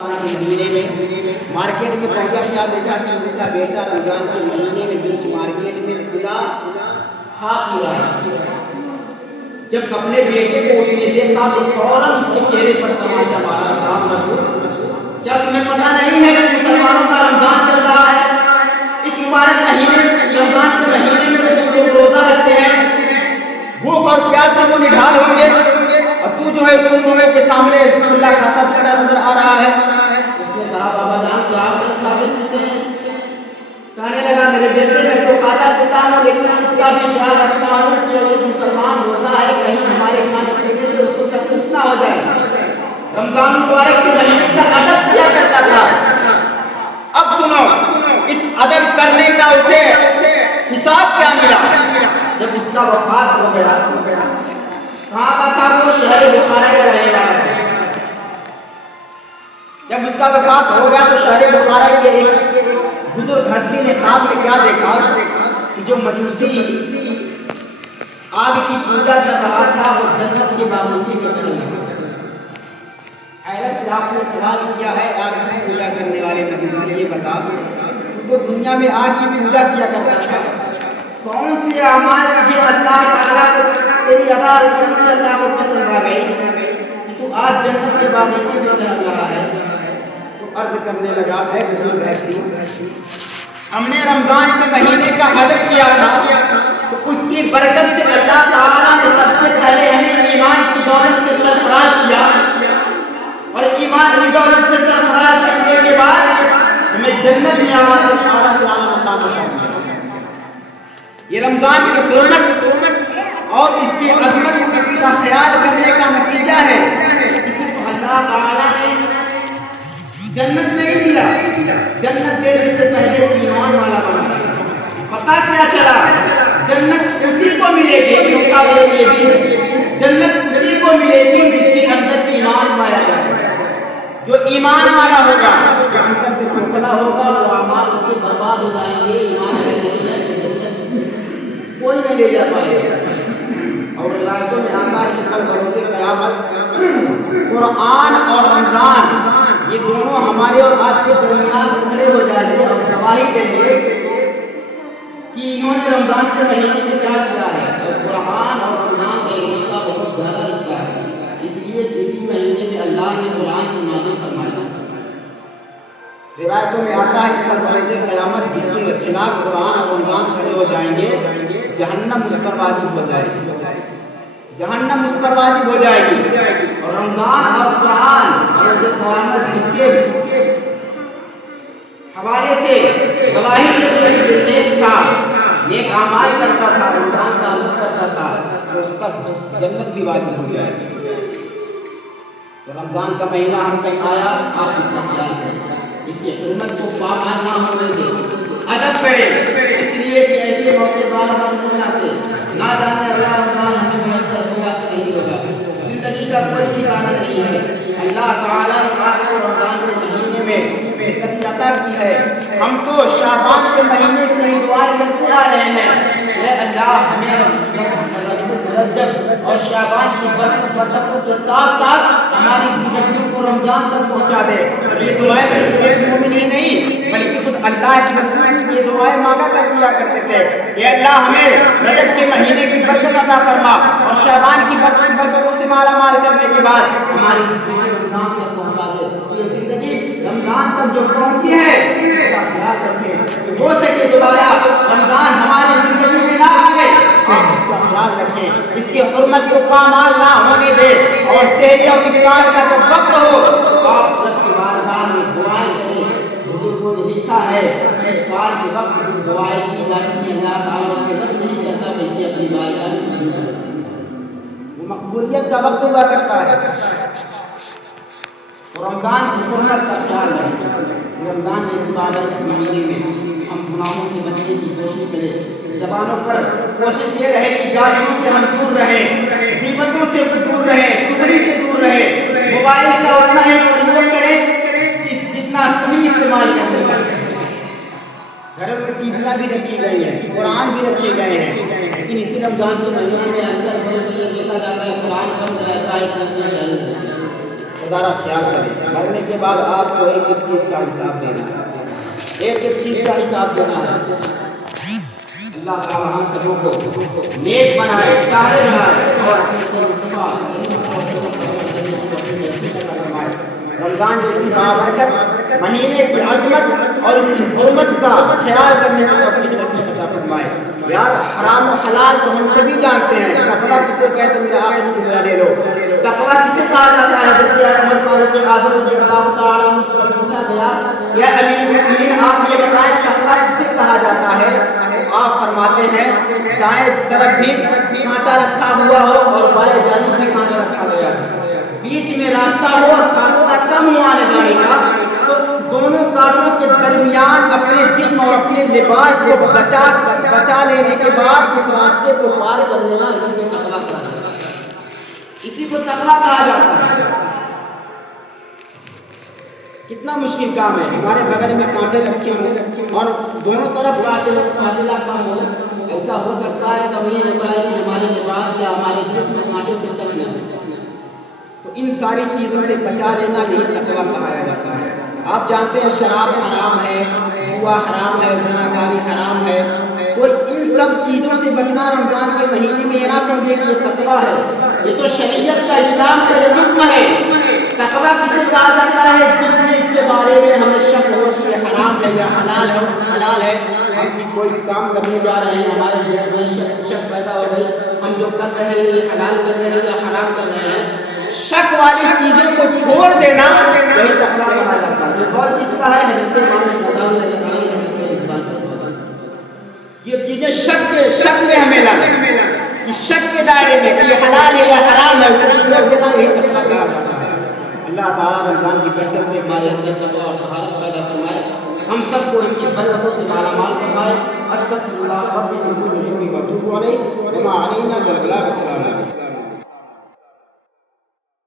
مہینے میں مارکیٹ میں پہنچا، کیا دیکھا کہ اس کا بیٹا رمضان کے مہینے میں بیچ مارکیٹ میں کھلا کھا پی رہا ہے۔ جب اپنے بیٹے کو اس نے دیکھا تو فوراً اس کے چہرے پر تماچا مارا، کہا مجبور، کیا تمہیں پتہ نہیں ہے کہ مسلمانوں کا رمضان چل رہا ہے؟ اس مبارک مہینے رمضان کے مہینے میں لوگ روزہ رکھتے ہیں، بھوک اور پیاس سے وہ نڈھال ہوں گے، اور تو جو ہے کنویں کے سامنے اللہ کھاتا پیتا نظر آ رہا ہے۔ اس نے کہا بابا جان کیا آپ کھاتے پیتے ہیں؟ کہنے لگا میرے بیٹے میں تو کھاتا پیتا ہوں، لیکن اس کا بھی خیال رکھتا ہوں کہ وہ مسلمان روزہ ہے، کہیں ہمارے کھانے پینے سے اس کو تکلیف نہ ہو جائے۔ رمضان مبارک کے مہینے کا ادب کیا کرتا تھا۔ اب سنو اس ادب کرنے کا اسے حساب کیا ملا؟ جب اس کا وفات ہو گیا، کہاں کا تھا وہ؟ شہر بخارا کا رہنے والا تھا۔ جب اس کا وفات ہو گیا تو شہر بخارا کے ایک بزرگ ہستی نے خواب میں کیا دیکھا کہ جو مجوسی آگ کی پوجا کر رہا تھا وہ جنت کے باغیچے کے قریب ہے۔ حیرت سے آپ نے سوال کیا ہے آگ کی پوجا کرنے والے مجوسی یہ بتا تو دنیا میں آگ کی پوجا کیا کرتا تھا، کون سے اعمال مجھے اللہ تعالیٰ کو تیری عبادت کرنے سے اللہ کو پسند آ گئی کہ تو آج جنت کے باغیچے میں جا رہا ہے؟ تو عرض کرنے لگا اے بزرگ ہستی، ہم نے رمضان کے مہینے کا ادب کیا تھا تو اس کی برکت سے اللہ تعالیٰ نے سب سے پہلے ہمیں ایمان کی دولت سے سرفراز کیا، اور ایمان کی دولت سے سرفراز کرنے کے بعد ہمیں جنت میں اعلیٰ سے اعلیٰ مقام عطا کیا۔ یہ رمضان کی حرمت اور اس کی عظمت کا خیال کرنے کا نتیجہ ہے۔ اسے اللہ تعالیٰ نے جنت نہیں دیا، جنت دینے سے پہلے ایمان والا بنا۔ پتہ کیا چلا؟ جنت اسی کو ملے گی، مقابلے یہ بھی ہے، جنت اسی کو ملے گی جس کے اندر ایمان پایا جائے۔ جو ایمان والا ہوگا، جو اندر سے کھوکھلا ہوگا، وہ اعمال اس کے برباد ہو جائیں گے۔ ایمان اگر نہیں ہے تو جنت کوئی نہیں لے جا پائے گا۔ اور روایتوں میں آتا ہے کہ کل بروز قیامت قرآن اور رمضان یہ دونوں ہمارے اور آپ کے درمیان کھڑے ہو جائیں گے اور گواہی دیں گے کہ انہوں نے رمضان کے مہینے میں کیا کیا ہے۔ اور قرآن اور رمضان کا رشتہ بہت زیادہ رشتہ ہے، اس لیے اسی مہینے میں اللہ نے قرآن کو نازل فرمایا۔ روایتوں میں آتا ہے کہ کل بروز قیامت جس کے خلاف قرآن اور رمضان کھڑے ہو جائیں گے، جہنم اس پر واجب ہو جائے گی، جہنم اس پر واجب ہو جائے گی۔ اور رمضان اور قرآن اور روز قیامت جس کے حوالے سے گواہی نیک تھا، نیک اعمال کرتا تھا، رمضان کا ادب کرتا تھا، تو اس پر جنت بھی واجب ہو جائے گی۔ تو رمضان کا مہینہ ہم تک آیا، آپ اس کا خیال کریں، اس کی حرمت کو پامال نہ ہونے دیں، ادب کریں، اس لیے کہ ایسے موقع بار بار نہیں آتے، نہ جانے اگلا رمضان ہمیں میسر ہوگا کہ نہیں ہوگا، زندگی کا کوئی ٹھکانا نہیں ہے۔ اللہ تعالیٰ نے آپ کو رمضان کے مہینے میں زندگی عطا کی ہے۔ ہم تو شعبان کے مہینے سے ہی دعائیں کرتے آ رہے ہیں، اے اللہ ہمیں رجب اور شعبان کی برکتوں کے ساتھ ساتھ ہماری زندگیوں کو رمضان تک پہنچا دے۔ یہ دعائیں صرف ایک مومن ہی نہیں بلکہ خود اللہ کے رسول یہ دعائیں مانگا کر کیا کرتے تھے، اے اللہ ہمیں رجب کے مہینے کی برکت عطا فرما اور شعبان کی برکتوں سے مالا مال کرنے کے بعد ہماری زندگی رمضان تک پہنچا دے۔ یہ زندگی رمضان تک جو پہنچی ہے اس کا خیال رکھیں، ہو سکے دوبارہ رمضان ہماری زندگی میں نہ آئے، اس کا خیال رکھیں، اس کی حرمت کو پامال نہ ہونے دے، اور سحری اور افطار کا جو وقت ہو آپ رب کی بارگاہ میں دعائیں کریں۔ بزرگوں نے لکھا ہے کہ افطار کے وقت جو دعائیں کی جاتی ہیں اللہ تعالیٰ سے رد نہیں کرتا بلکہ اپنی بارگاہ میں قبول کرتا ہے، وہ مقبولیت کا وقت ہوا کرتا ہے۔ رمضان کی حرمت کا خیال رکھیں، رمضان کے اس مبارک مہینے میں ہم گناہوں سے بچنے کی کوشش کریں، زبانوں پر کوشش یہ رہے کہ گالیوں سے ہم دور رہیں، غیبتوں سے دور رہیں، چغلی سے دور رہیں، موبائل کا اتنا ہی پریوگ کریں جتنا صحیح استعمال کرنے لگے۔ گھروں میں ٹیویاں بھی رکھی گئی ہیں، قرآن بھی رکھے گئے ہیں، لیکن اسی رمضان کے مہینے میں اکثر بہت دیکھا جاتا ہے قرآن بند رہتا ہے، چالو خدا را خیال کریں، مرنے کے بعد آپ کو ایک ایک چیز کا حساب دینا ہے، ایک ایک چیز کا حساب دینا ہے۔ اللہ تعالی ہم سبوں کو نیک بنائے، صالح بنائے اور رمضان جیسی بابرکت مہینے کی عظمت اور اس کی حرمت کا خیال کرنے کی توفیق عطا فرمائے۔ یار حرام و حلال تو ہم سبھی جانتے ہیں، تقویٰ کسے کہتے ہیں؟ میرا آخری جملہ لے لو، تقویٰ کسے کہا جاتا ہے؟ حضرت عمر فاروق اعظم رضی اللہ تعالیٰ عنہ سے پوچھا گیا، یا امیر المؤمنین آپ یہ بتائیں تقویٰ کسے کہا جاتا ہے؟ آپ فرماتے ہیں دائیں طرف بھی کانٹا رکھا ہوا ہو اور بائیں جانب بھی کانٹا رکھا گیا ہو، بیچ میں راستہ ہو اور راستہ کم ہو آنے جانے کا، تو دونوں کانٹوں کے درمیان اپنے جسم اور اپنے لباس کو بچا لینے کے بعد اس راستے کو پار کر لینا، اسی کو تقویٰ کہا جاتا ہے، اسی کو تقویٰ کہا جاتا ہے۔ کتنا مشکل کام ہے، ہمارے بغل میں کانٹے رکھے ہوں اور دونوں طرف کانٹے فاصلہ کم ہو، ایسا ہو سکتا ہے، کبھی ہوتا ہے کہ ہمارے لباس یا ہمارے جسم کانٹوں سے ٹچ نہ ہو، تو ان ساری چیزوں سے بچا لینا یہی تقویٰ کہا جاتا ہے۔ آپ جانتے ہیں شراب حرام ہے، جوا حرام ہے، زناکاری حرام ہے، تو ان سب چیزوں سے بچنا رمضان کے مہینے میں یہ نہ سمجھے کہ یہ تقویٰ ہے، یہ تو شریعت کا، اسلام کا یہ حکم ہے۔ تقویٰ کسے کہا جاتا ہے؟ جس چیز کے بارے میں ہمیں شک ہو کہ یہ حرام ہے یا حلال ہے، ہم اس کوئی کام کرنے جا رہے ہیں، ہمارے ذہن میں شک پیدا ہو گئی، ہم جو کر رہے ہیں یہ حلال کر رہے ہیں یا حرام کر رہے ہیں، شک والی چیزوں کو چھوڑ دینا یہی تقویٰ کہا جاتا ہے۔ اور کس کا ہے؟ حضرت امام غزالی رحمۃ اللہ علیہ، یہ چیزیں شک میں ہمیں لانا، کہ شک کے دائرے میں کہ یہ حلال ہے یا حرام ہے، اسے چھوڑ دینا یہی تقویٰ کہا جاتا ہے۔ اللہ تعالیٰ رمضان کی برکت سے ہمارے اندر تقویٰ اور طہارت پیدا فرمائے، ہم سب کو اس کی برکتوں سے مالا مال فرمائے۔ استغفر اللہ ربی من کل ذنب و اتوب الیہ، وما علینا الا البلاغ۔ السلام علیکم۔